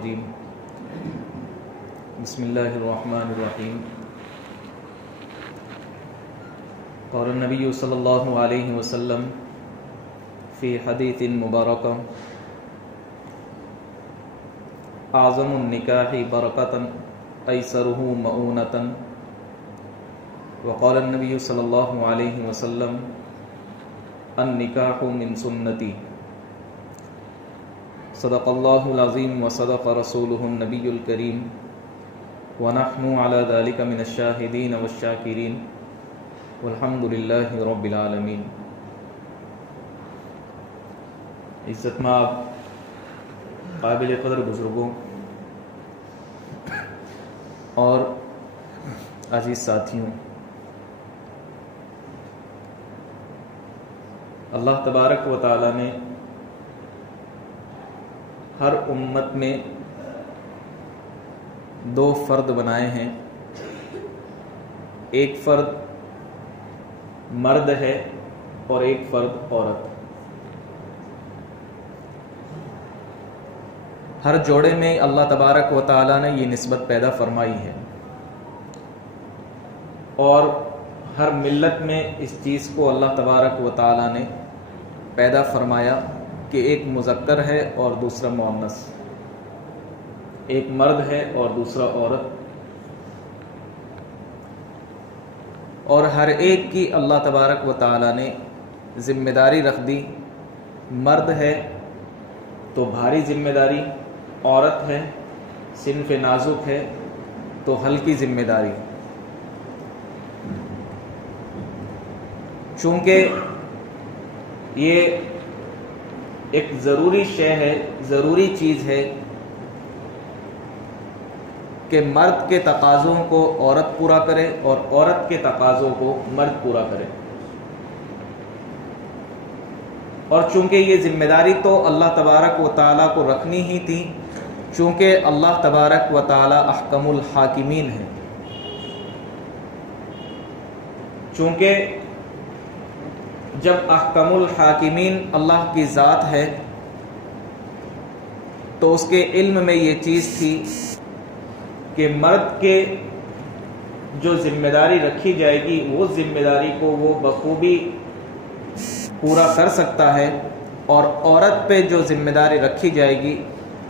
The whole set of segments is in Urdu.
الرجیم بسم اللہ الرحمن الرحیم قال النبی صلی اللہ علیہ وسلم فی حدیث مبارکہ اعظم النکاح برکۃ ایسرہ مؤونۃ وقال النبی صلی اللہ علیہ وسلم النکاح من سنتی صدق اللہ العظیم وصدق رسولہ النبی الکریم ونحن علی ذلک من الشاہدین والشاکرین والحمد للہ رب العالمین۔ عزت مآب قابل قدر بزرگوں اور عزیز ساتھیوں، اللہ تبارک و تعالی نے ہر امت میں دو فرد بنائے ہیں، ایک فرد مرد ہے اور ایک فرد عورت۔ ہر جوڑے میں اللہ تبارک و تعالی نے یہ نسبت پیدا فرمائی ہے، اور ہر ملت میں اس چیز کو اللہ تبارک و تعالی نے پیدا فرمایا کہ ایک مذکر ہے اور دوسرا مؤنث، ایک مرد ہے اور دوسرا عورت، اور ہر ایک کی اللہ تبارک و تعالی نے ذمہ داری رکھ دی۔ مرد ہے تو بھاری ذمہ داری، عورت ہے صنف نازک ہے تو ہلکی ذمہ داری۔ چونکہ یہ ایک ضروری شے ہے، ضروری چیز ہے کہ مرد کے تقاضوں کو عورت پورا کرے اور عورت کے تقاضوں کو مرد پورا کرے، اور چونکہ یہ ذمہ داری تو اللہ تبارک و تعالیٰ کو رکھنی ہی تھی، چونکہ اللہ تبارک و تعالیٰ احکم الحاکمین ہے، چونکہ جب احکم الحاکمین اللہ کی ذات ہے تو اس کے علم میں یہ چیز تھی کہ مرد کے جو ذمہ داری رکھی جائے گی وہ ذمہ داری کو وہ بخوبی پورا کر سکتا ہے، اور عورت پہ جو ذمہ داری رکھی جائے گی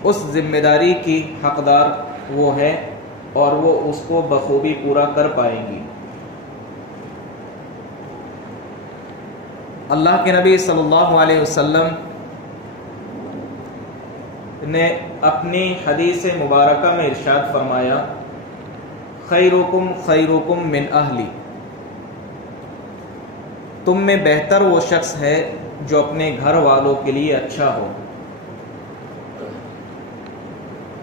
اس ذمہ داری کی حقدار وہ ہے اور وہ اس کو بخوبی پورا کر پائیں گی۔ اللہ کے نبی صلی اللہ علیہ وسلم نے اپنی حدیث مبارکہ میں ارشاد فرمایا، خیرکم خیرکم من اہلی، تم میں بہتر وہ شخص ہے جو اپنے گھر والوں کے لیے اچھا ہو۔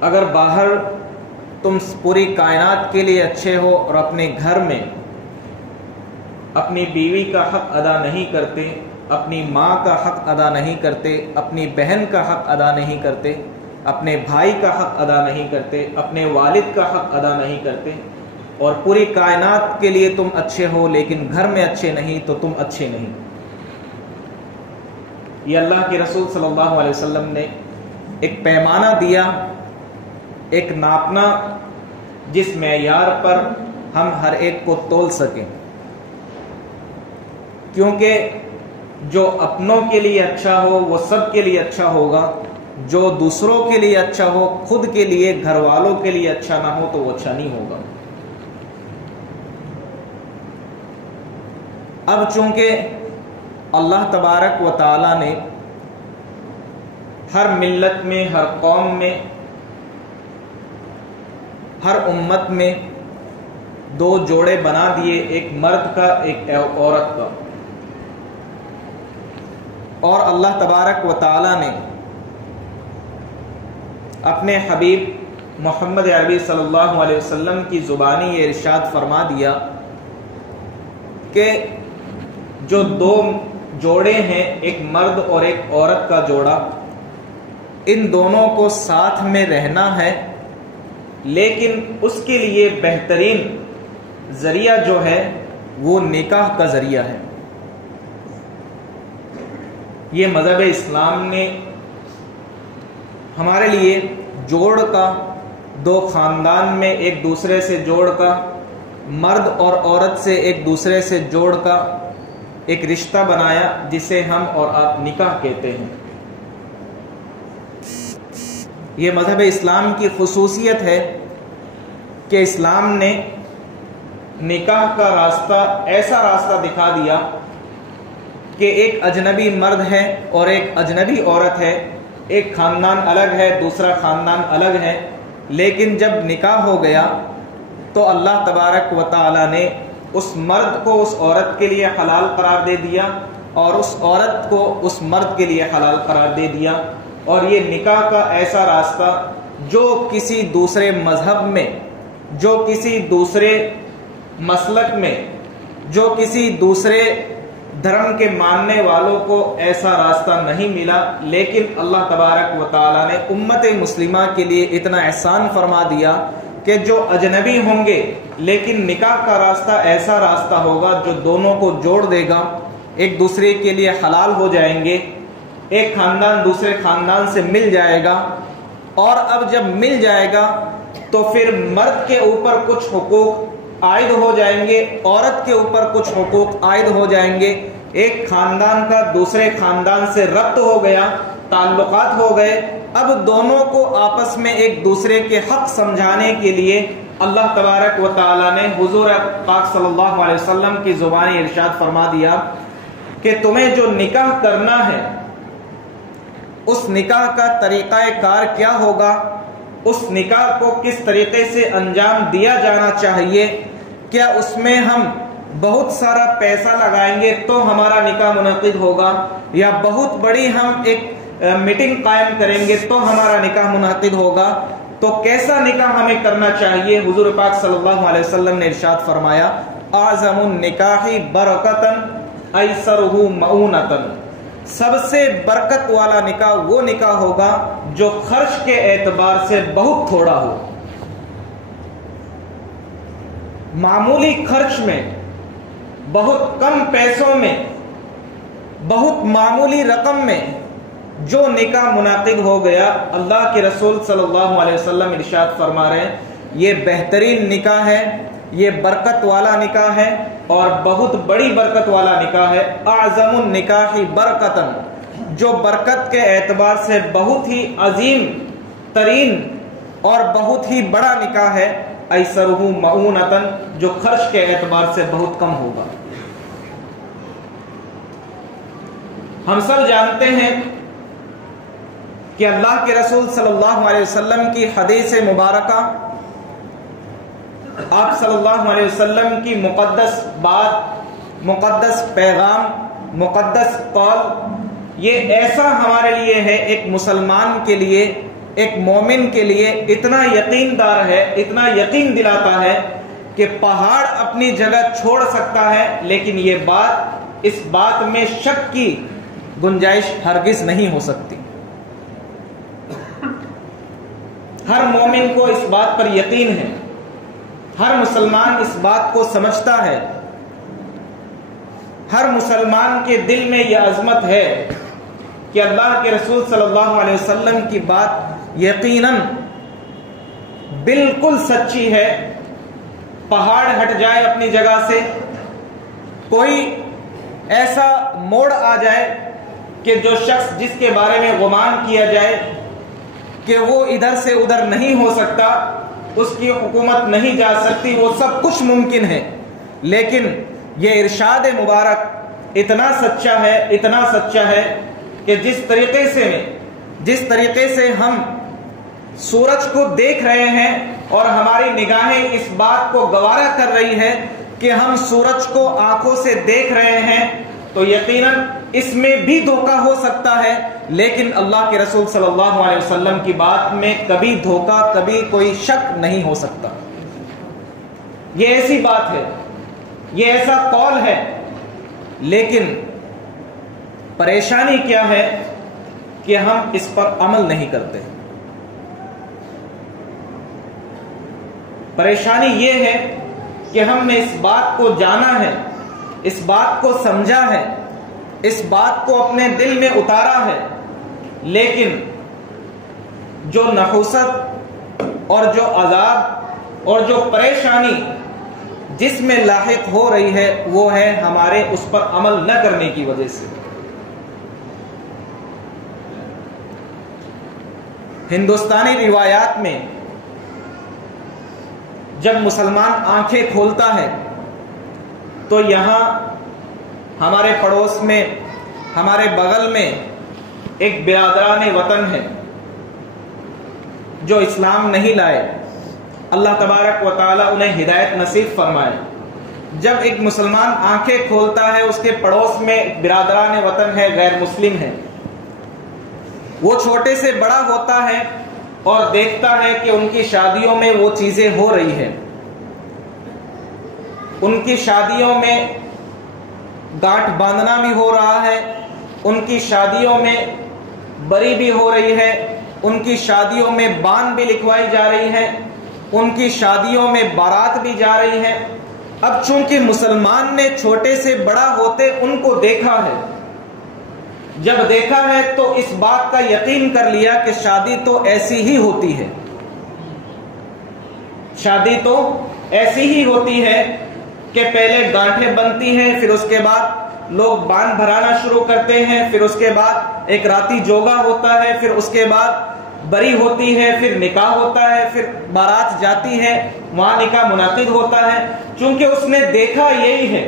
اگر باہر تم پوری کائنات کے لیے اچھے ہو اور اپنے گھر میں اپنی بیوی کا حق ادا نہیں کرتے، اپنی ماں کا حق ادا نہیں کرتے، اپنی بہن کا حق ادا نہیں کرتے، اپنے بھائی کا حق ادا نہیں کرتے، اپنے والد کا حق ادا نہیں کرتے، اور پوری کائنات کے لیے تم اچھے ہو لیکن گھر میں اچھے نہیں، تو تم اچھے نہیں۔ یہ اللہ کے رسول صلی اللہ علیہ وسلم نے ایک پیمانہ دیا، ایک ناپنا جس معیار پر ہم ہر ایک کو تول سکیں، کیونکہ جو اپنوں کے لیے اچھا ہو وہ سب کے لیے اچھا ہوگا، جو دوسروں کے لیے اچھا ہو، خود کے لیے گھر والوں کے لیے اچھا نہ ہو تو وہ اچھا نہیں ہوگا۔ اب چونکہ اللہ تبارک و تعالی نے ہر ملت میں، ہر قوم میں، ہر امت میں دو جوڑے بنا دیے، ایک مرد کا ایک عورت کا، اور اللہ تبارک و تعالی نے اپنے حبیب محمد عربی صلی اللہ علیہ وسلم کی زبانی یہ ارشاد فرما دیا کہ جو دو جوڑے ہیں، ایک مرد اور ایک عورت کا جوڑا، ان دونوں کو ساتھ میں رہنا ہے، لیکن اس کے لیے بہترین ذریعہ جو ہے وہ نکاح کا ذریعہ ہے۔ یہ مذہب اسلام نے ہمارے لیے جوڑ کا، دو خاندان میں ایک دوسرے سے جوڑ کا، مرد اور عورت سے ایک دوسرے سے جوڑ کا ایک رشتہ بنایا جسے ہم اور آپ نکاح کہتے ہیں۔ یہ مذہب اسلام کی خصوصیت ہے کہ اسلام نے نکاح کا راستہ ایسا راستہ دکھا دیا کہ ایک اجنبی مرد ہے اور ایک اجنبی عورت ہے، ایک خاندان الگ ہے، دوسرا خاندان الگ ہے، لیکن جب نکاح ہو گیا تو اللہ تبارک و تعالی نے اس مرد کو اس عورت کے لیے حلال قرار دے دیا اور اس عورت کو اس مرد کے لیے حلال قرار دے دیا۔ اور یہ نکاح کا ایسا راستہ جو کسی دوسرے مذہب میں، جو کسی دوسرے مسلک میں، جو کسی دوسرے دھرم کے ماننے والوں کو ایسا راستہ نہیں ملا، لیکن اللہ تبارک و تعالیٰ نے امت مسلمہ کے لیے اتنا احسان فرما دیا کہ جو اجنبی ہوں گے لیکن نکاح کا راستہ ایسا راستہ ہوگا جو دونوں کو جوڑ دے گا، ایک دوسرے کے لیے حلال ہو جائیں گے، ایک خاندان دوسرے خاندان سے مل جائے گا، اور اب جب مل جائے گا تو پھر مرد کے اوپر کچھ حقوق عائد ہو جائیں گے، عورت کے اوپر کچھ حقوق عائد ہو جائیں گے، ایک خاندان کا دوسرے خاندان سے ربط ہو گیا، تعلقات ہو گئے۔ اب دونوں کو آپس میں ایک دوسرے کے حق سمجھانے کے لیے اللہ تبارک و تعالیٰ نے حضور پاک صلی اللہ علیہ وسلم کی زبانی ارشاد فرما دیا کہ تمہیں جو نکاح کرنا ہے اس نکاح کا طریقہ کار کیا ہوگا، اس نکاح کو کس طریقے سے انجام دیا جانا چاہیے، کیا اس میں ہم بہت سارا پیسہ لگائیں گے تو ہمارا نکاح منعقد ہوگا، یا بہت بڑی ہم ایک میٹنگ قائم کریں گے تو ہمارا نکاح منعقد ہوگا، تو کیسا نکاح ہمیں کرنا چاہیے؟ حضور پاک صلی اللہ علیہ وسلم نے ارشاد فرمایا اعظم النکاح برکتاً ایسرہ مؤونتاً، سب سے برکت والا نکاح وہ نکاح ہوگا جو خرچ کے اعتبار سے بہت تھوڑا ہو۔ معمولی خرچ میں، بہت کم پیسوں میں، بہت معمولی رقم میں جو نکاح منعقد ہو گیا، اللہ کے رسول صلی اللہ علیہ وسلم ارشاد فرما رہے ہیں یہ بہترین نکاح ہے، یہ برکت والا نکاح ہے اور بہت بڑی برکت والا نکاح ہے۔ اعظم النکاح برکتاً، جو برکت کے اعتبار سے بہت ہی عظیم ترین اور بہت ہی بڑا نکاح ہے، ایسرہ مؤونتاً، جو خرچ کے اعتبار سے بہت کم ہوگا۔ ہم سب جانتے ہیں کہ اللہ کے رسول صلی اللہ علیہ وسلم کی حدیث مبارکہ، آپ صلی اللہ علیہ وسلم کی مقدس بات، مقدس پیغام، مقدس قول، یہ ایسا ہمارے لیے ہے، ایک مسلمان کے لیے، ایک مومن کے لیے اتنا یقین دار ہے، اتنا یقین دلاتا ہے کہ پہاڑ اپنی جگہ چھوڑ سکتا ہے، لیکن یہ بات، اس بات میں شک کی گنجائش ہرگز نہیں ہو سکتی۔ ہر مومن کو اس بات پر یقین ہے، ہر مسلمان اس بات کو سمجھتا ہے، ہر مسلمان کے دل میں یہ عظمت ہے کہ اللہ کے رسول صلی اللہ علیہ وسلم کی بات یقیناً بالکل سچی ہے۔ پہاڑ ہٹ جائے اپنی جگہ سے، کوئی ایسا موڑ آ جائے کہ جو شخص جس کے بارے میں گمان کیا جائے کہ وہ ادھر سے ادھر نہیں ہو سکتا، اس کی حکومت نہیں جا سکتی، وہ سب کچھ ممکن ہے، لیکن یہ ارشاد مبارک اتنا سچا ہے، اتنا سچا ہے کہ جس طریقے سے ہم سورج کو دیکھ رہے ہیں اور ہماری نگاہیں اس بات کو گوارا کر رہی ہے کہ ہم سورج کو آنکھوں سے دیکھ رہے ہیں، تو یقیناً اس میں بھی دھوکہ ہو سکتا ہے، لیکن اللہ کے رسول صلی اللہ علیہ وسلم کی بات میں کبھی دھوکہ، کبھی کوئی شک نہیں ہو سکتا۔ یہ ایسی بات ہے، یہ ایسا قول ہے، لیکن پریشانی کیا ہے کہ ہم اس پر عمل نہیں کرتے۔ پریشانی یہ ہے کہ ہم نے اس بات کو جانا ہے، اس بات کو سمجھا ہے، اس بات کو اپنے دل میں اتارا ہے، لیکن جو نحوست اور جو عذاب اور جو پریشانی جس میں لاحق ہو رہی ہے وہ ہے ہمارے اس پر عمل نہ کرنے کی وجہ سے۔ ہندوستانی روایات میں جب مسلمان آنکھیں کھولتا ہے تو یہاں ہمارے پڑوس میں، ہمارے بغل میں ایک برادران وطن ہے جو اسلام نہیں لائے، اللہ تبارک و تعالیٰ انہیں ہدایت نصیب فرمائے۔ جب ایک مسلمان آنکھیں کھولتا ہے، اس کے پڑوس میں برادران وطن ہے، غیر مسلم ہے، وہ چھوٹے سے بڑا ہوتا ہے اور دیکھتا ہے کہ ان کی شادیوں میں وہ چیزیں ہو رہی ہیں، ان کی شادیوں میں گانٹھ باندھنا بھی ہو رہا ہے، ان کی شادیوں میں بری بھی ہو رہی ہے، ان کی شادیوں میں باند بھی لکھوائی جا رہی ہے، ان کی شادیوں میں بارات بھی جا رہی ہے۔ اب چونکہ مسلمان نے چھوٹے سے بڑا ہوتے ان کو دیکھا ہے، جب دیکھا ہے تو اس بات کا یقین کر لیا کہ شادی تو ایسی ہی ہوتی ہے، شادی تو ایسی ہی ہوتی ہے کہ پہلے گانٹھیں بنتی ہیں، پھر اس کے بعد لوگ باندھ بھرانا شروع کرتے ہیں، پھر اس کے بعد ایک راتی جوگا ہوتا ہے، پھر اس کے بعد بری ہوتی ہے، پھر نکاح ہوتا ہے، پھر بارات جاتی ہے، وہاں نکاح منعقد ہوتا ہے۔ چونکہ اس نے دیکھا یہی ہے،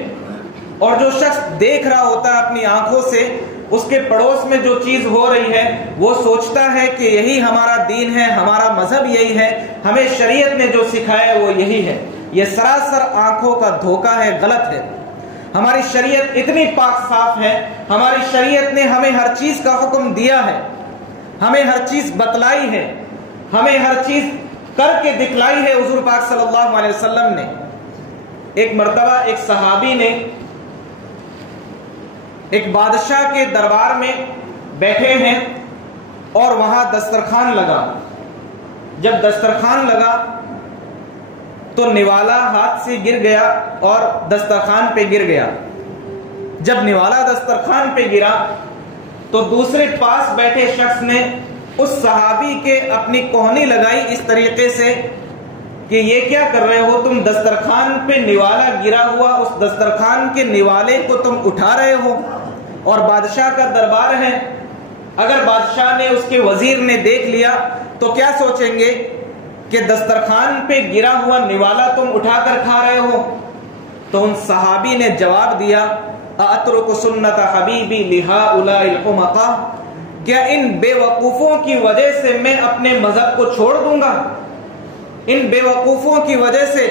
اور جو شخص دیکھ رہا ہوتا ہے اپنی آنکھوں سے، اس کے پڑوس میں جو چیز ہو رہی ہے وہ سوچتا ہے کہ یہی ہمارا دین ہے، ہمارا مذہب یہی ہے، ہمیں شریعت نے جو سکھایا ہے وہ یہی ہے۔ یہ سراسر آنکھوں کا دھوکہ ہے، غلط ہے۔ ہماری شریعت اتنی پاک صاف ہے، ہماری شریعت نے ہمیں ہر چیز کا حکم دیا ہے، ہمیں ہر چیز بتلائی ہے، ہمیں ہر چیز کر کے دکھلائی ہے۔ حضور پاک صلی اللہ علیہ وسلم نے ایک مرتبہ ایک صحابی نے ایک بادشاہ کے دربار میں بیٹھے ہیں اور وہاں دسترخوان لگا۔ جب دسترخوان لگا تو نوالا ہاتھ سے گر گیا اور دسترخوان پہ گر گیا۔ جب نوالا دسترخوان پہ گرا تو دوسرے پاس بیٹھے شخص نے اس صحابی کے اپنی کوہنی لگائی اس طریقے سے کہ یہ کیا کر رہے ہو تم، دسترخوان پہ نوالا گرا ہوا، اس دسترخوان کے نوالے کو تم اٹھا رہے ہو، اور بادشاہ کا دربار ہے۔ اگر بادشاہ نے، اس کے وزیر نے دیکھ لیا تو کیا سوچیں گے کہ دسترخوان پہ گرا ہوا نوالا تم اٹھا کر کھا رہے ہو؟ تو ان صحابی نے جواب دیا، اَأَتْرُكُ سُنَّةَ حَبِيبِي لِهَٰؤُلَاءِ الْحُمَقَاءِ، کیا ان بے وقوفوں کی وجہ سے میں اپنے مذہب کو چھوڑ دوں گا؟ ان بے وقوفوں کی وجہ سے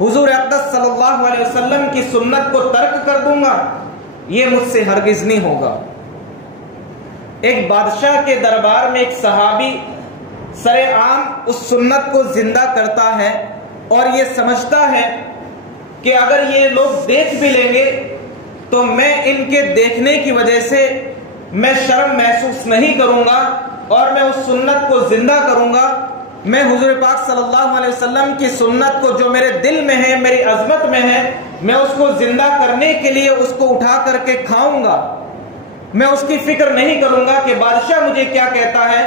حضور اقدس صلی اللہ علیہ وسلم کی سنت کو ترک کر دوں گا؟ یہ مجھ سے ہرگز نہیں ہوگا۔ ایک بادشاہ کے دربار میں ایک صحابی سر عام اس سنت کو زندہ کرتا ہے اور یہ سمجھتا ہے کہ اگر یہ لوگ دیکھ بھی لیں گے تو میں ان کے دیکھنے کی وجہ سے میں شرم محسوس نہیں کروں گا اور میں اس سنت کو زندہ کروں گا۔ میں حضور پاک صلی اللہ علیہ وسلم کی سنت کو جو میرے دل میں ہے، میری عظمت میں ہے، میں اس کو زندہ کرنے کے لیے اس کو اٹھا کر کے کھاؤں گا۔ میں اس کی فکر نہیں کروں گا کہ بادشاہ مجھے کیا کہتا ہے۔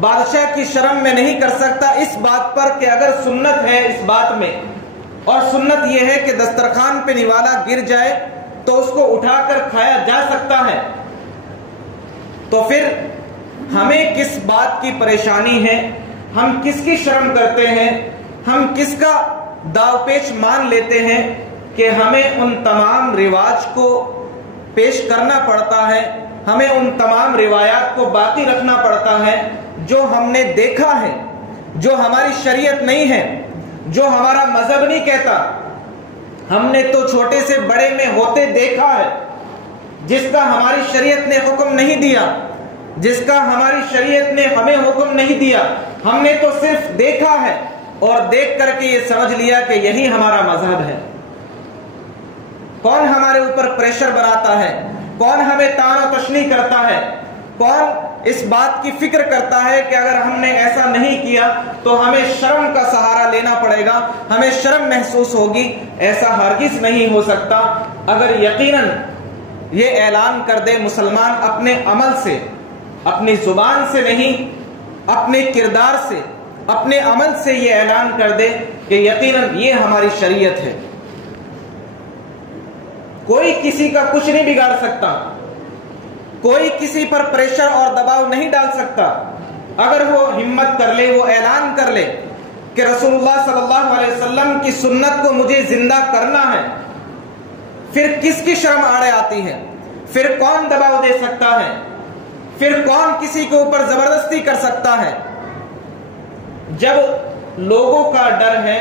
بادشاہ کی شرم میں نہیں کر سکتا اس بات پر کہ اگر سنت ہے اس بات میں، اور سنت یہ ہے کہ دسترخوان پہ نوالا گر جائے تو اس کو اٹھا کر کھایا جا سکتا ہے، تو پھر ہمیں کس بات کی پریشانی ہے؟ ہم کس کی شرم کرتے ہیں؟ ہم کس کا داو پیچ مان لیتے ہیں کہ ہمیں ان تمام رواج کو پیش کرنا پڑتا ہے، ہمیں ان تمام روایات کو باقی رکھنا پڑتا ہے جو ہم نے دیکھا ہے، جو ہماری شریعت نہیں ہے، جو ہمارا مذہب نہیں کہتا۔ ہم نے تو چھوٹے سے بڑے میں ہوتے دیکھا ہے، جس کا ہماری شریعت نے حکم نہیں دیا، جس کا ہماری شریعت نے ہمیں حکم نہیں دیا، ہم نے تو صرف دیکھا ہے اور دیکھ کر کے یہ سمجھ لیا کہ یہی ہمارا مذہب ہے۔ کون ہمارے اوپر پریشر بناتا ہے؟ کون ہمیں طعن و تشنیع کرتا ہے؟ کون اس بات کی فکر کرتا ہے کہ اگر ہم نے ایسا نہیں کیا تو ہمیں شرم کا سہارا لینا پڑے گا، ہمیں شرم محسوس ہوگی؟ ایسا ہرگز نہیں ہو سکتا۔ اگر یقیناً یہ اعلان کر دے مسلمان اپنے عمل سے، اپنی زبان سے نہیں، اپنے کردار سے، اپنے عمل سے یہ اعلان کر دے کہ یقیناً یہ ہماری شریعت ہے. کوئی کسی کا کچھ نہیں بگاڑ سکتا, کوئی کسی پر پریشر اور دباؤ نہیں ڈال سکتا. اگر وہ ہمت کر لے, وہ اعلان کر لے کہ رسول اللہ صلی اللہ علیہ وسلم کی سنت کو مجھے زندہ کرنا ہے, پھر کس کی شرم آڑے آتی ہے؟ پھر کون دباؤ دے سکتا ہے؟ پھر کون کسی کے اوپر زبردستی کر سکتا ہے؟ جب لوگوں کا ڈر ہے,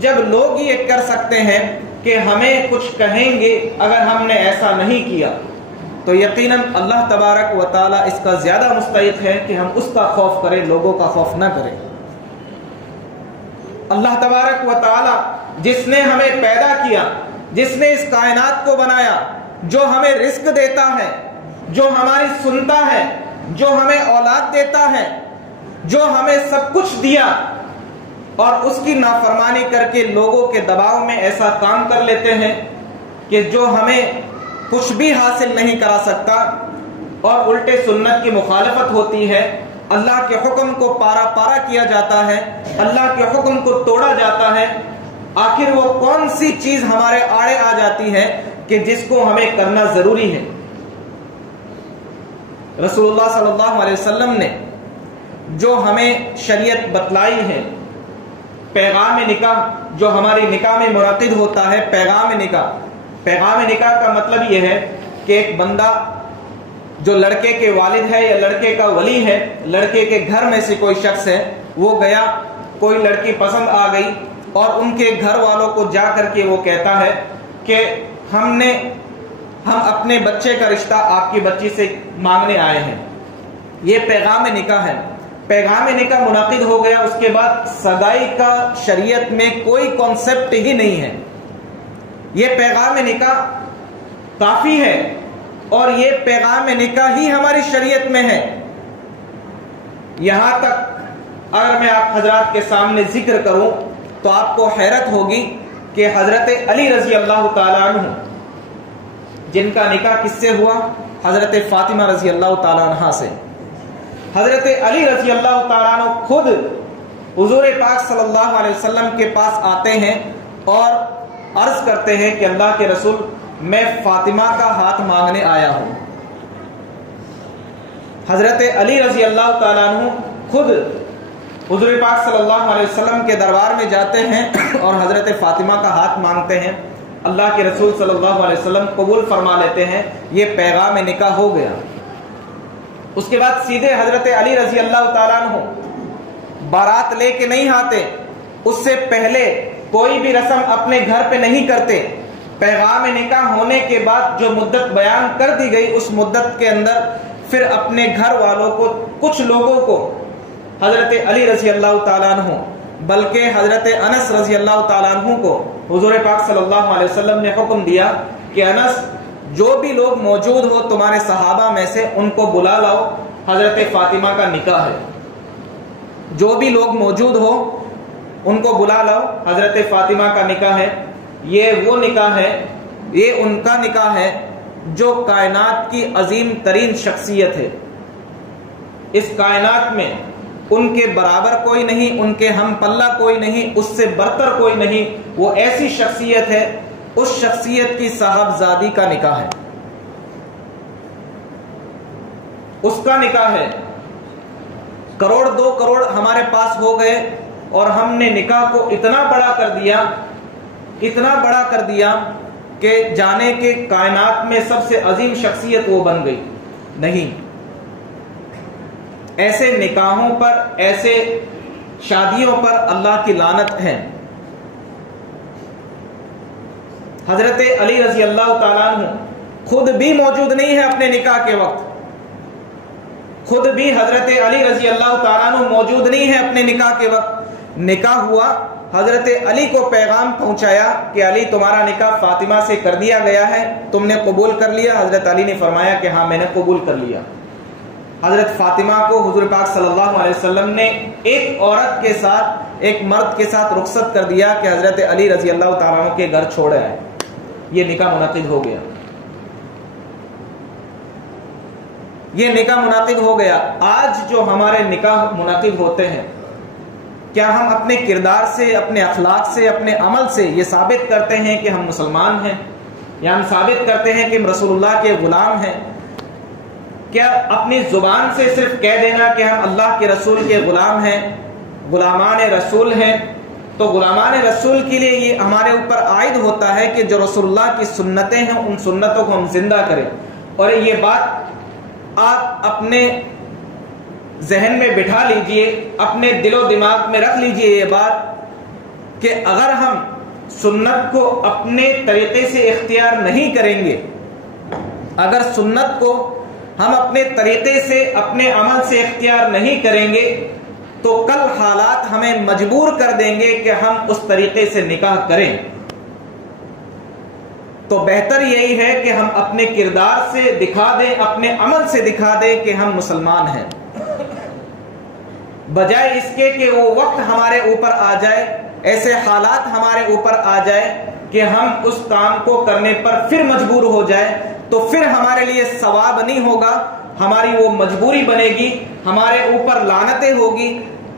جب لوگ یہ کر سکتے ہیں کہ ہمیں کچھ کہیں گے اگر ہم نے ایسا نہیں کیا, تو یقیناً اللہ تبارک و تعالی اس کا زیادہ مستحق ہے کہ ہم اس کا خوف کریں, لوگوں کا خوف نہ کریں. اللہ تبارک و تعالی جس نے ہمیں پیدا کیا, جس نے اس کائنات کو بنایا, جو ہمیں رزق دیتا ہے, جو ہماری سنتا ہے, جو ہمیں اولاد دیتا ہے, جو ہمیں سب کچھ دیا, اور اس کی نافرمانی کر کے لوگوں کے دباؤ میں ایسا کام کر لیتے ہیں کہ جو ہمیں کچھ بھی حاصل نہیں کرا سکتا, اور الٹے سنت کی مخالفت ہوتی ہے, اللہ کے حکم کو پارا پارا کیا جاتا ہے, اللہ کے حکم کو توڑا جاتا ہے. آخر وہ کون سی چیز ہمارے آڑے آ جاتی ہے کہ جس کو ہمیں کرنا ضروری ہے؟ رسول اللہ صلی اللہ علیہ وسلم نے جو ہمیں شریعت بتلائی ہے, پیغام نکاح جو ہماری نکاح میں منعقد ہوتا ہے, پیغام نکاح. پیغام نکاح کا مطلب یہ ہے کہ ایک بندہ جو لڑکے کے والد ہے یا لڑکے کا ولی ہے, لڑکے کے گھر میں سے کوئی شخص ہے, وہ گیا, کوئی لڑکی پسند آ گئی, اور ان کے گھر والوں کو جا کر کے وہ کہتا ہے کہ ہم اپنے بچے کا رشتہ آپ کی بچی سے مانگنے آئے ہیں. یہ پیغام نکاح ہے. پیغام نکاح منعقد ہو گیا, اس کے بعد سگائی کا شریعت میں کوئی کانسیپٹ ہی نہیں ہے. یہ پیغام نکاح کافی ہے, اور یہ پیغام نکاح ہی ہماری شریعت میں ہے. یہاں تک اگر میں آپ حضرات کے سامنے ذکر کروں تو آپ کو حیرت ہوگی کہ حضرت علی رضی اللہ تعالیٰ عنہ, جن کا نکاح کس سے ہوا؟ حضرت فاطمہ رضی اللہ تعالیٰ عنہ سے. حضرت علی رضی اللہ تعالیٰ عنہ خود حضور پاک صلی اللہ علیہ وسلم کے پاس آتے ہیں اور عرض کرتے ہیں کہ اللہ کے رسول, میں فاطمہ کا ہاتھ مانگنے آیا ہوں. حضرت علی رضی اللہ تعالیٰ عنہ خود حضور پاک صلی اللہ علیہ وسلم کے دربار میں جاتے ہیں اور حضرت فاطمہ کا ہاتھ مانگتے ہیں. اللہ کے رسول صلی اللہ علیہ وسلم قبول فرما لیتے ہیں. یہ پیغام نکاح ہو گیا. اس کے بعد سیدھے حضرت علی رضی اللہ تعالیٰ عنہ بارات لے کے نہیں آتے, اس سے پہلے کوئی بھی رسم اپنے گھر پہ نہیں کرتے. پیغام نکاح ہونے کے بعد جو مدت بیان کر دی گئی, اس مدت کے اندر پھر اپنے گھر والوں کو, کچھ لوگوں کو حضرت علی رضی اللہ تعالیٰ عنہ, بلکہ حضرت انس رضی اللہ تعالیٰ عنہ کو حضور پاک صلی اللہ علیہ وسلم نے حکم دیا کہ انس, جو بھی لوگ موجود ہو تمہارے صحابہ میں سے, ان کو بلا لاؤ, حضرت فاطمہ کا نکاح ہے. جو بھی لوگ موجود ہو ان کو بلا لاؤ, حضرت فاطمہ کا نکاح ہے. یہ وہ نکاح ہے, یہ ان کا نکاح ہے جو کائنات کی عظیم ترین شخصیت ہے. اس کائنات میں ان کے برابر کوئی نہیں, ان کے ہم پلہ کوئی نہیں, اس سے برتر کوئی نہیں. وہ ایسی شخصیت ہے, اس شخصیت کی صاحبزادی کا نکاح ہے, اس کا نکاح ہے. کروڑ 2 کروڑ ہمارے پاس ہو گئے اور ہم نے نکاح کو اتنا بڑا کر دیا, اتنا بڑا کر دیا کہ جانے کے کائنات میں سب سے عظیم شخصیت وہ بن گئی. نہیں, ایسے نکاحوں پر, ایسے شادیوں پر اللہ کی لعنت ہے. حضرت علی رضی اللہ تعالیٰ عنہ خود بھی موجود نہیں ہے اپنے نکاح کے وقت, خود بھی حضرت علی رضی اللہ تعالیٰ عنہ موجود نہیں ہے اپنے نکاح کے وقت. نکاح ہوا, حضرت علی کو پیغام پہنچایا کہ علی تمہارا نکاح فاطمہ سے کر دیا گیا ہے, تم نے قبول کر لیا؟ حضرت علی نے فرمایا کہ ہاں میں نے قبول کر لیا. حضرت فاطمہ کو حضور پاک صلی اللہ علیہ وسلم نے ایک عورت کے ساتھ, ایک مرد کے ساتھ رخصت کر دیا کہ حضرت علی رضی اللہ تعالیٰ عنہ کے گھر چھوڑے آئے. یہ نکاح منعقد ہو گیا, یہ نکاح منعقد ہو گیا. آج جو ہمارے نکاح منعقد ہوتے ہیں کیا ہم اپنے کردار سے، اپنے اخلاق سے، اپنے عمل سے یہ ثابت کرتے ہیں کہ ہم مسلمان ہیں، یا ہم ثابت کرتے ہیں کہ ہم رسول اللہ کے غلام ہیں؟ کیا اپنی زبان سے صرف کہہ دینا کہ ہم اللہ کے رسول کے غلام ہیں، غلامان رسول ہیں، تو غلامان رسول کے لیے یہ ہمارے اوپر عائد ہوتا ہے کہ جو رسول اللہ کی سنتیں ہیں ان سنتوں کو ہم زندہ کریں. اور یہ بات آپ اپنے ذہن میں بٹھا لیجئے، اپنے دل و دماغ میں رکھ لیجئے یہ بات کہ اگر ہم سنت کو اپنے طریقے سے اختیار نہیں کریں گے، اگر سنت کو ہم اپنے طریقے سے، اپنے عمل سے اختیار نہیں کریں گے، تو کل حالات ہمیں مجبور کر دیں گے کہ ہم اس طریقے سے نکاح کریں. تو بہتر یہی ہے کہ ہم اپنے کردار سے دکھا دیں، اپنے عمل سے دکھا دیں کہ ہم مسلمان ہیں، بجائے اس کے کہ وہ وقت ہمارے اوپر آ جائے، ایسے حالات ہمارے اوپر آ جائے کہ ہم اس کام کو کرنے پر پھر مجبور ہو جائے، تو پھر ہمارے لیے ثواب نہیں ہوگا، ہماری وہ مجبوری بنے گی، ہمارے اوپر لعنتیں ہوگی،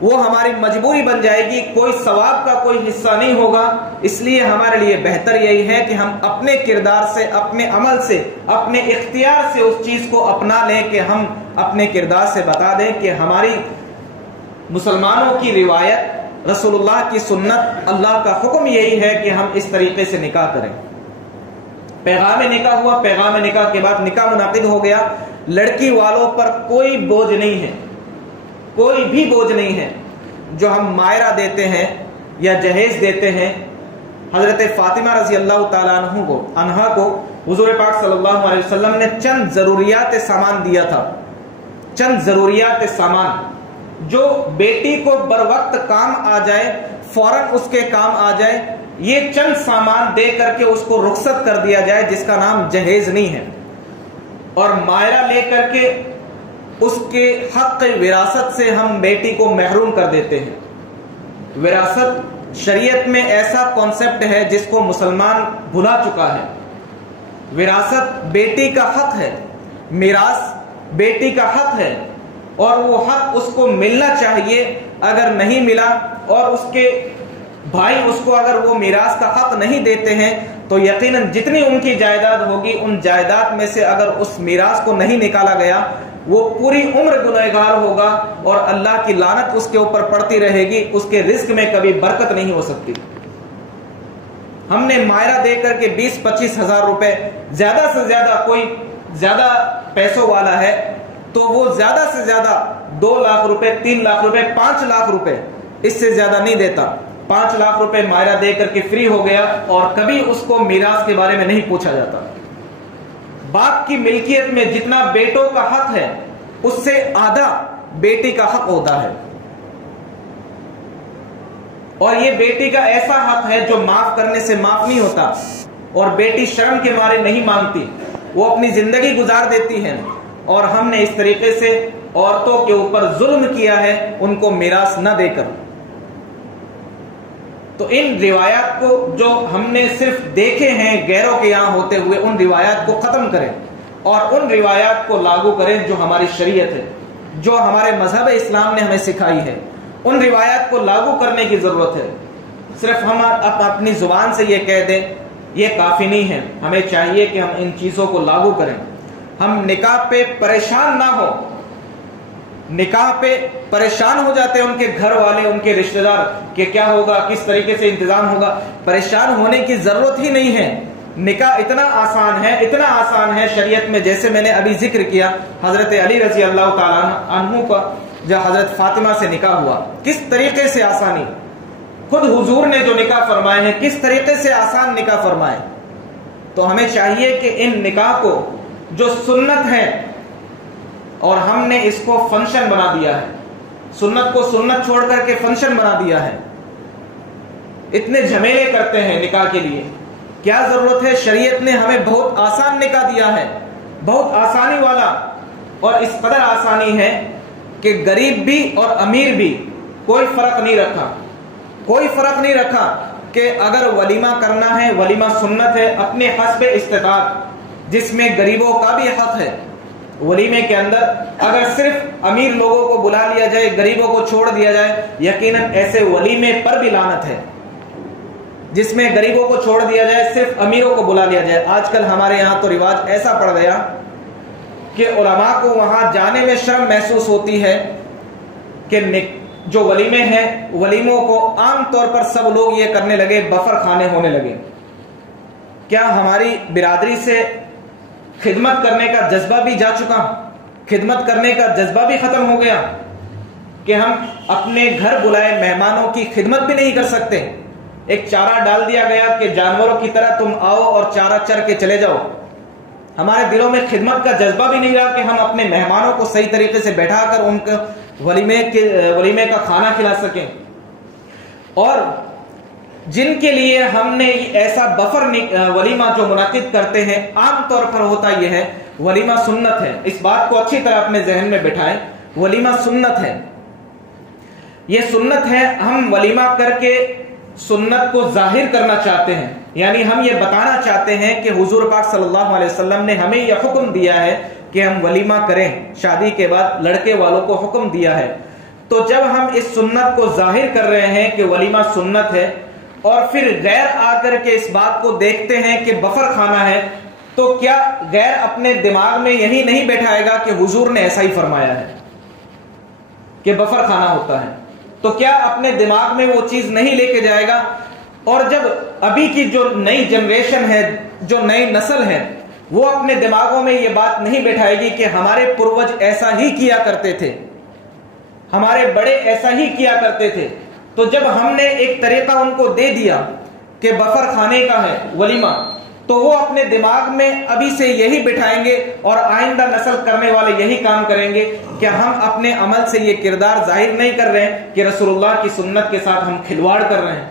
وہ ہماری مجبوری بن جائے گی، کوئی ثواب کا کوئی حصہ نہیں ہوگا. اس لیے ہمارے لیے بہتر یہی ہے کہ ہم اپنے کردار سے، اپنے عمل سے، اپنے اختیار سے اس چیز کو اپنا لیں کہ ہم اپنے کردار سے بتا دیں کہ ہماری مسلمانوں کی روایت، رسول اللہ کی سنت، اللہ کا حکم یہی ہے کہ ہم اس طریقے سے نکاح کریں. پیغام نکاح ہوا، پیغام نکاح کے بعد نکاح منعقد ہو گیا. لڑکی والوں پر کوئی بوجھ نہیں ہے، کوئی بھی بوجھ نہیں ہے. جو ہم مائرہ دیتے ہیں یا جہیز دیتے ہیں، حضرت فاطمہ رضی اللہ تعالیٰ عنہا کو حضور پاک صلی اللہ علیہ وسلم نے چند ضروریات سامان دیا تھا، چند ضروریات سامان جو بیٹی کو بر وقت کام آ جائے، فوراً اس کے کام آ جائے. یہ چند سامان دے کر کے اس کو رخصت کر دیا جائے، جس کا نام جہیز نہیں ہے، اور مائرہ لے کر کے اس کے حق وراثت سے ہم بیٹی کو محروم کر دیتے ہیں. وراثت شریعت میں ایسا کانسیپٹ ہے جس کو مسلمان بھلا چکا ہے. وراثت بیٹی کا حق ہے، میراث بیٹی کا حق ہے، اور وہ حق اس کو ملنا چاہیے. اگر نہیں ملا اور اس کے بھائی اس کو اگر وہ میراث کا حق نہیں دیتے ہیں تو یقیناً جتنی ان کی جائیداد ہوگی، ان جائیداد میں سے اگر اس میراث کو نہیں نکالا گیا، وہ پوری عمر گنہگار ہوگا اور اللہ کی لعنت اس کے اوپر پڑتی رہے گی، اس کے رزق میں کبھی برکت نہیں ہو سکتی. ہم نے مائرہ دے کر کے 20-25 ہزار روپے، زیادہ سے زیادہ کوئی زیادہ پیسوں والا ہے تو وہ زیادہ سے زیادہ 2 لاکھ روپے، 3 لاکھ روپے، 5 لاکھ روپے، اس سے زیادہ نہیں دیتا. 5 لاکھ روپے مائرہ دے کر کے فری ہو گیا اور کبھی اس کو میراث کے بارے میں نہیں پوچھا جاتا. باپ کی ملکیت میں جتنا بیٹوں کا حق ہے اس سے آدھا بیٹی کا حق ہوتا ہے، اور یہ بیٹی کا ایسا حق ہے جو معاف کرنے سے معاف نہیں ہوتا. اور بیٹی شرم کے مارے نہیں مانگتی، وہ اپنی زندگی گزار دیتی ہیں. اور ہم نے اس طریقے سے عورتوں کے اوپر ظلم کیا ہے ان کو میراث نہ دے کر. تو ان روایات کو جو ہم نے صرف دیکھے ہیں غیروں کے یہاں ہوتے ہوئے، ان روایات کو ختم کریں اور ان روایات کو لاگو کریں جو ہماری شریعت ہے، جو ہمارے مذہب اسلام نے ہمیں سکھائی ہے. ان روایات کو لاگو کرنے کی ضرورت ہے. صرف ہم اپنی زبان سے یہ کہہ دیں یہ کافی نہیں ہے، ہمیں چاہیے کہ ہم ان چیزوں کو لاگو کریں. ہم نکاح پہ پریشان نہ ہو، نکاح پہ پریشان ہو جاتے ہیں ان کے گھر والے، ان کے رشتہ دار کہ کیا ہوگا، کس طریقے سے انتظام ہوگا. پریشان ہونے کی ضرورت ہی نہیں ہے. نکاح اتنا آسان ہے، اتنا آسان ہے شریعت میں. جیسے میں نے ابھی ذکر کیا حضرت علی رضی اللہ تعالیٰ عنہ کا جو حضرت فاطمہ سے نکاح ہوا، کس طریقے سے آسانی. خود حضور نے جو نکاح فرمائے ہیں کس طریقے سے آسان نکاح فرمائے. تو ہمیں چاہیے کہ ان نکاح کو جو سنت ہے، اور ہم نے اس کو فنکشن بنا دیا ہے، سنت کو سنت چھوڑ کر کے فنکشن بنا دیا ہے. اتنے جھمیلے کرتے ہیں نکاح کے لیے، کیا ضرورت ہے؟ شریعت نے ہمیں بہت آسان نکاح دیا ہے، بہت آسانی والا. اور اس قدر آسانی ہے کہ غریب بھی اور امیر بھی کوئی فرق نہیں رکھا، کوئی فرق نہیں رکھا کہ اگر ولیمہ کرنا ہے، ولیمہ سنت ہے اپنے حسب استطاعت، جس میں غریبوں کا بھی حق ہے، ولیمے کے اندر اگر صرف امیر لوگوں کو بلا لیا جائے، غریبوں کو چھوڑ دیا جائے، یقیناً ایسے ولیمے پر بھی لعنت ہے جس میں غریبوں کو چھوڑ دیا جائے، صرف امیروں کو بلا لیا جائے۔ آج کل ہمارے یہاں تو رواج ایسا پڑ گیا کہ علماء کو وہاں جانے میں شرم محسوس ہوتی ہے کہ جو ولیمے ہیں، ولیموں کو عام طور پر سب لوگ یہ کرنے لگے، بفر خانے ہونے لگے۔ کیا ہماری برادری سے خدمت کرنے کا جذبہ بھی جا چکا؟ خدمت کرنے کا جذبہ بھی ختم ہو گیا کہ ہم اپنے گھر بلائے مہمانوں کی خدمت بھی نہیں کر سکتے۔ ایک چارہ ڈال دیا گیا کہ جانوروں کی طرح تم آؤ اور چارہ چر کے چلے جاؤ۔ ہمارے دلوں میں خدمت کا جذبہ بھی نہیں رہا کہ ہم اپنے مہمانوں کو صحیح طریقے سے بیٹھا کر ان کو ولیمے کا کھانا کھلا سکیں۔ اور جن کے لیے ہم نے ایسا بفر ولیمہ جو منعقد کرتے ہیں، عام طور پر ہوتا یہ ہے ولیمہ سنت ہے۔ اس بات کو اچھی طرح اپنے ذہن میں بٹھائیں، ولیمہ سنت ہے، یہ سنت ہے۔ ہم ولیمہ کر کے سنت کو ظاہر کرنا چاہتے ہیں، یعنی ہم یہ بتانا چاہتے ہیں کہ حضور پاک صلی اللہ علیہ وسلم نے ہمیں یہ حکم دیا ہے کہ ہم ولیمہ کریں، شادی کے بعد لڑکے والوں کو حکم دیا ہے۔ تو جب ہم اس سنت کو ظاہر کر رہے ہیں کہ ولیمہ سنت ہے، اور پھر غیر آ کر کے اس بات کو دیکھتے ہیں کہ بفر کھانا ہے، تو کیا غیر اپنے دماغ میں یہی نہیں بیٹھائے گا کہ حضور نے ایسا ہی فرمایا ہے کہ بفر کھانا ہوتا ہے؟ تو کیا اپنے دماغ میں وہ چیز نہیں لے کے جائے گا؟ اور جب ابھی کی جو نئی جنریشن ہے، جو نئی نسل ہے، وہ اپنے دماغوں میں یہ بات نہیں بیٹھائے گی کہ ہمارے پروج ایسا ہی کیا کرتے تھے، ہمارے بڑے ایسا ہی کیا کرتے تھے، تو جب ہم نے ایک طریقہ ان کو دے دیا کہ بفر کھانے کا ہے ولیمہ، تو وہ اپنے دماغ میں ابھی سے یہی بٹھائیں گے اور آئندہ نسل کرنے والے یہی کام کریں گے کہ ہم اپنے عمل سے یہ کردار ظاہر نہیں کر رہے ہیں کہ رسول اللہ کی سنت کے ساتھ ہم کھلواڑ کر رہے ہیں۔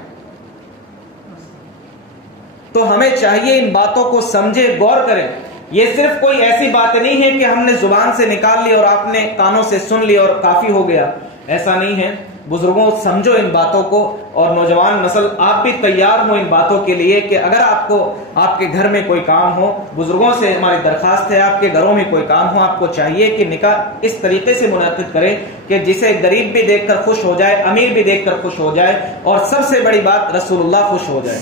تو ہمیں چاہیے ان باتوں کو سمجھے، غور کریں۔ یہ صرف کوئی ایسی بات نہیں ہے کہ ہم نے زبان سے نکال لی اور آپ نے کانوں سے سن لی اور کافی ہو گیا، ایسا نہیں ہے۔ بزرگوں سمجھو ان باتوں کو، اور نوجوان نسل آپ بھی تیار ہو ان باتوں کے لیے کہ اگر آپ کو آپ کے گھر میں کوئی کام ہو، بزرگوں سے ہماری درخواست ہے، آپ کے گھروں میں کوئی کام ہو، آپ کو چاہیے کہ نکاح اس طریقے سے منعقد کریں کہ جسے غریب بھی دیکھ کر خوش ہو جائے، امیر بھی دیکھ کر خوش ہو جائے، اور سب سے بڑی بات رسول اللہ خوش ہو جائے،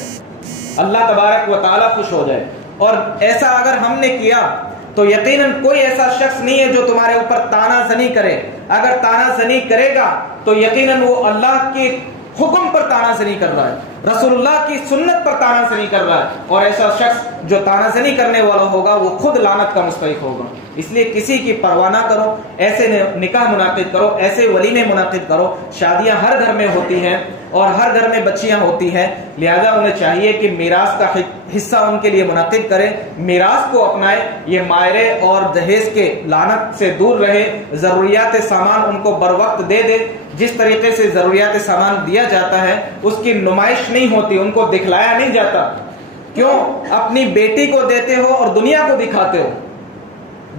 اللہ تبارک و تعالیٰ خوش ہو جائے۔ اور ایسا اگر ہم نے کیا تو یقیناً کوئی ایسا شخص نہیں ہے جو تمہارے اوپر تانا زنی کرے۔ اگر تانا زنی کرے گا تو یقیناً وہ اللہ کے حکم پر تانا زنی کر رہا ہے، رسول اللہ کی سنت پر تانا زنی کر رہا ہے، اور ایسا شخص جو تانا زنی کرنے والا ہوگا وہ خود لعنت کا مستحق ہوگا۔ اس لیے کسی کی پرواہ نہ کرو، ایسے نکاح منعقد کرو، ایسے ولیمے منعقد کرو۔ شادیاں ہر گھر میں ہوتی ہیں اور ہر گھر میں بچیاں ہوتی ہیں، لہذا انہیں چاہیے کہ میراث کا حصہ ان کے لیے منعقد کرے، میراث کو اپنائے، یہ مائرے اور جہیز کے لعنت سے دور رہے، ضروریات سامان ان کو بر وقت دے دے۔ جس طریقے سے ضروریات سامان دیا جاتا ہے اس کی نمائش نہیں ہوتی، ان کو دکھلایا نہیں جاتا۔ کیوں؟ اپنی بیٹی کو دیتے ہو اور دنیا کو دکھاتے ہو۔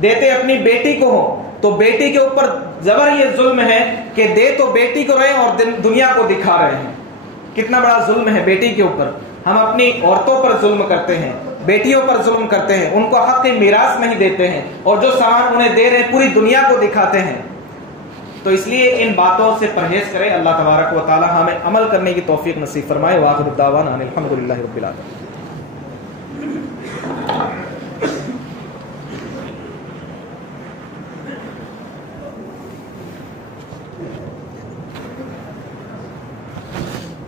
دیتے اپنی بیٹی کو ہو تو بیٹی کے اوپر زبر یہ ظلم ہے کہ دے تو بیٹی کو رہے اور دنیا کو دکھا رہے ہیں۔ کتنا بڑا ظلم ہے بیٹی کے اوپر۔ ہم اپنی عورتوں پر ظلم کرتے ہیں، بیٹیوں پر ظلم کرتے ہیں، ان کو حق میراث نہیں دیتے ہیں، اور جو سامان انہیں دے رہے ہیں پوری دنیا کو دکھاتے ہیں۔ تو اس لیے ان باتوں سے پرہیز کریں۔ اللہ تبارک و تعالی ہمیں عمل کرنے کی توفیق نصیب فرمائے۔ وآخر الدعوانا ان الحمد للہ رب العالمین۔